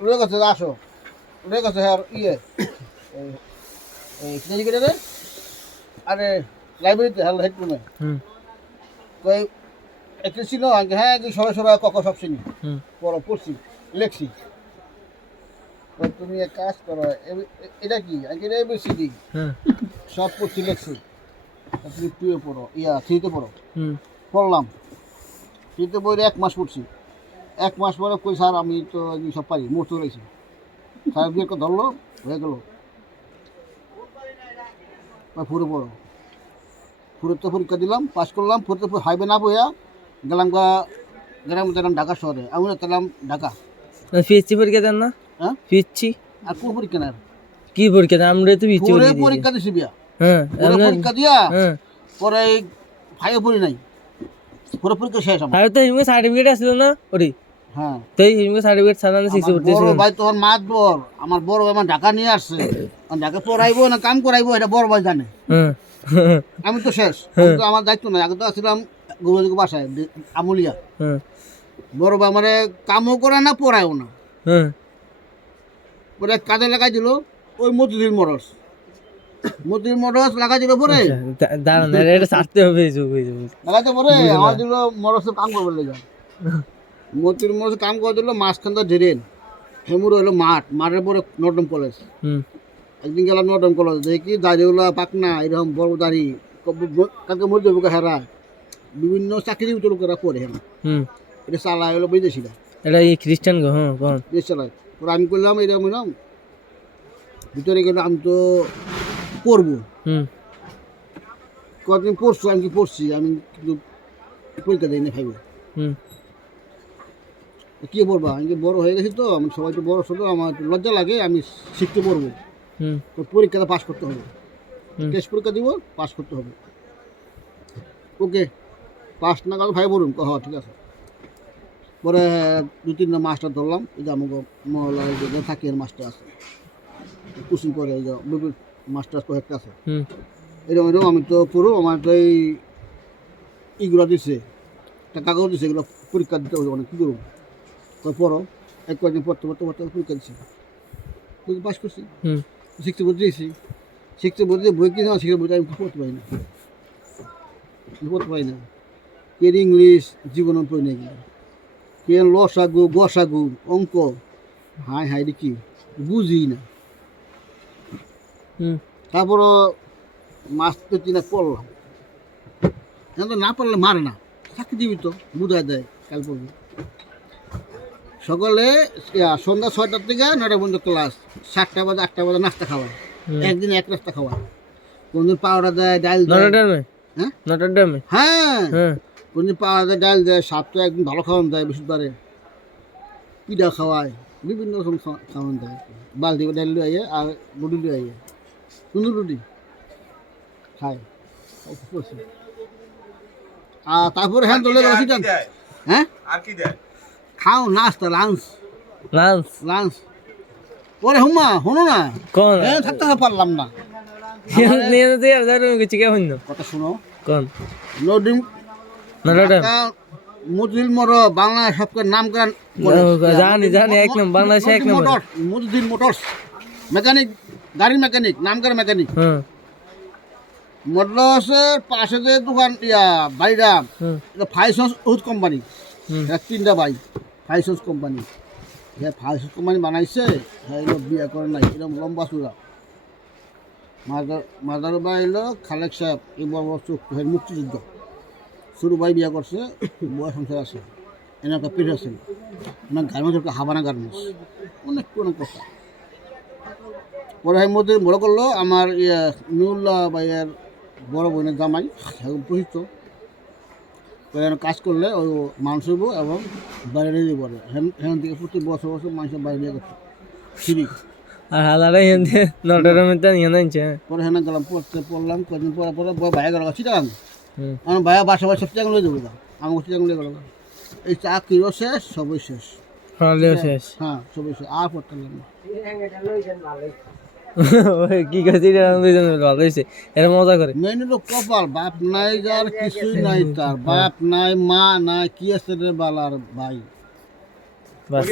উড়ে গেছে আসো উড়ে গেছে আর ইয়ে এই কি রে আরে লাইব্রেরিতে হেডরুমে তো একটা ছিল আগে হ্যাঁ সবাই সবাই সব চিনি পড়ছি লেখছি তো তুমি এক কাজ করো এটা কি আগে এবিসিডি সব পড়ছি লেখছি তুমি টুয়ে পড়ো থ্রিতে পড়ো পড়লাম থ্রিতে বইরে 1 মাস পড়ছি 1 মাস পরে কই স্যার আমি তো সব পারি মোট রয়েছি স্যার বিয়ে ধরলো হয়ে গেল পুরো পড়ো পুরোতে পরীক্ষা দিলাম পাস করলাম পুরোতে হাইবে না বইয়া গেলাম ঢাকা শহরে আমি গেলাম ঢাকা পিএইচডি পরীক্ষা দেন না? হ্যাঁ পিএইচডি আর কোন পরীক্ষা না কি পরীক্ষা দেন? আমরা তো পিএইচডি পরীক্ষা দিছি বিয়া পরীক্ষা দিয়া পরে ভাইও পড়ি নাই পুরো পরীক্ষা শেষ আমার তো হিমকে সার্টিফিকেট আসলো না ওরে হ্যাঁ তাই হিমকে সার্টিফিকেট ছাড়া না সিসি পড়তে বড় ভাই তোর মাত বড় আমার বড় ভাই আমার ঢাকা নিয়ে আসছে ঢাকা পড়াইবো না কাম করাইবো এটা বড় ভাই জানে আমি তো শেষ কিন্তু আমার দায়িত্ব নাই আগে তো আসছিলাম গোবিন্দ বাসায় আমুলিয়া বড় ভাই আমার কামও করে না পড়ায়ও না পরে কাজে লাগাই দিল ওই মতিঝিল মরস লাগাই দিল পরে দাঁড়ান এটা ছাড়তে হবে লাগাইতে পরে আমার দিল মরসের কাম করবে লেগে মতির মরস কাম করে দিল মাঝখান তো ড্রেন হেমুর হইলো মাঠের পরে নটম কলেজ একদিন গেলাম নটম কলেজ দেখি দাড়িওলা পাকনা এরকম বড় দাড়ি কালকে মরে যাবো হেরা বিভিন্ন চাকরি লোকেরা পড়ে হেরা এটা চালায় হলো বিদেশিরা এটা এই খ্রিস্টান গো হ্যাঁ দেশ চালায় ওরা আমি করলাম এরকম এরকম ভিতরে গেলে আমি তো পড়বো কদিন পড়ছো আমি কি পড়ছি আমি কিন্তু পরীক্ষা দিই না ভাইবে কি পড়বা আমি বড় হয়ে গেছি তো আমি সবাই তো বড় ছোটো আমার লজ্জা লাগে আমি শিখতে পড়বো তো পরীক্ষাটা পাস করতে হবে টেস্ট পরীক্ষা দিব পাস করতে হবে ওকে পাস না কারো ভাই বলুন হ্যাঁ ঠিক আছে পরে 2-3টা মাস্টার ধরলাম এই যে আমাকে মহলায় যে থাকি আর মাস্টার আছে কোচিং করে এই যে মাস্টার কয়েকটা আছে এরকম এরকম আমি তো পুরো আমার তো এইগুলো দিছে একটা কাগজ দিছে এগুলো পরীক্ষা দিতে হবে অনেক কী করবো তো পড়ো কয়েকদিন পড়তে পরীক্ষা দিচ্ছি পাস করছি শিখতে বলতে বই কিনে শিখতে বলতে আমি পড়তে পারি না কে ইংলিশ জীবনে পড়ি না গিয়ে কে লসাগু গসাগু অঙ্ক হাই কি বুঝি না তারপরও মাস 3 পড়লাম এখন তো না পারলে মারে না চাকরি দিবি তো বুঝাই দেয় কাল পড়বি সকালে সন্ধ্যা 6টার থেকে 9টা পর্যন্ত ক্লাস 7টা বাজে 8টা বাজে নাস্তা খাওয়া একদিন এক নাস্তা খাওয়া কোনদিন পাউডার দেয় ডাল দেয় হ্যাঁ কোনদিন পাউডার দেয় ডাল দেয় সপ্তাহে একদিন ভালো খাওয়ান দেয় বৃহস্পতিবারে পিঠা খাওয়ায় বিভিন্ন রকম খাওয়ান দেয় বালতি ডাল লিয়ে আইয়ে আর রুটি লিয়ে আইয়ে সুন্দর রুটি খায় আর তারপরে হ্যাঁ চলে গেল হ্যাঁ খাও নাস্তা লাঞ্চ ওরে হুম্মা হনো না কোন থাকতে পারলাম না কথা শুনো কোন নদী মতিঝিল মোড় বাংলাদেশ সবকে নাম করেন জানি এক নম্বর বাংলাদেশে এক নম্বর মতিঝিল মোটরস মেকানিক গাড়ির মেকানিক নাম করে মেকানিক মোটরসের পাশে যে দোকান বাড়িটা ফাইসন্স উড কোম্পানি 3টা বাড়ি ফাইসন্স কোম্পানি ফাইসন্স কোম্পানি বানাইছে বিয়ে করে নাই এরকম লম্বা চূড়া মাদার বাই এলো খালেক সাহেব এই বড় চোখ মুক্তিযুদ্ধ শুরু ভাই বিয়ে করছে বয়স সংসার আছে এনে একটা পিঠ আছে ওনার গার্মেন্টস হাবানা গার্মেন্টস অনেক কথা পরে ভাই মধ্যে বড় করলো আমার নুরুল্লাহ ভাইয়ের বড় বোনের জামাই এখন প্রসিদ্ধ কাজ করলে ওই মানুষ হইব এবং বাইরে নিয়ে পড়ে হেন থেকে প্রতি বছর মানুষের বাইরে নিয়ে করতো সিঁড়ি আর হালারা হিন্দে নটার মধ্যে নিয়ে নাইছে পরে হেন গেলাম পড়লাম কদিন পরে ভাইয়া গেল চিটাগাং আমার ভাইয়া বাসা সব চিটাগাং লয়ে যাবো আমার চিটাগাং লয়ে গেল এই চাকরিও শেষ সবই শেষ হ্যাঁ সবই শেষ আর পড়তে লাগলো কি কাছে ভালো হয়েছে এরা মজা করে মেন হলো কপাল বাপ নাই যার কিছুই নাই তার বাপ নাই মা নাই কি আছে রে বালার ভাই বাস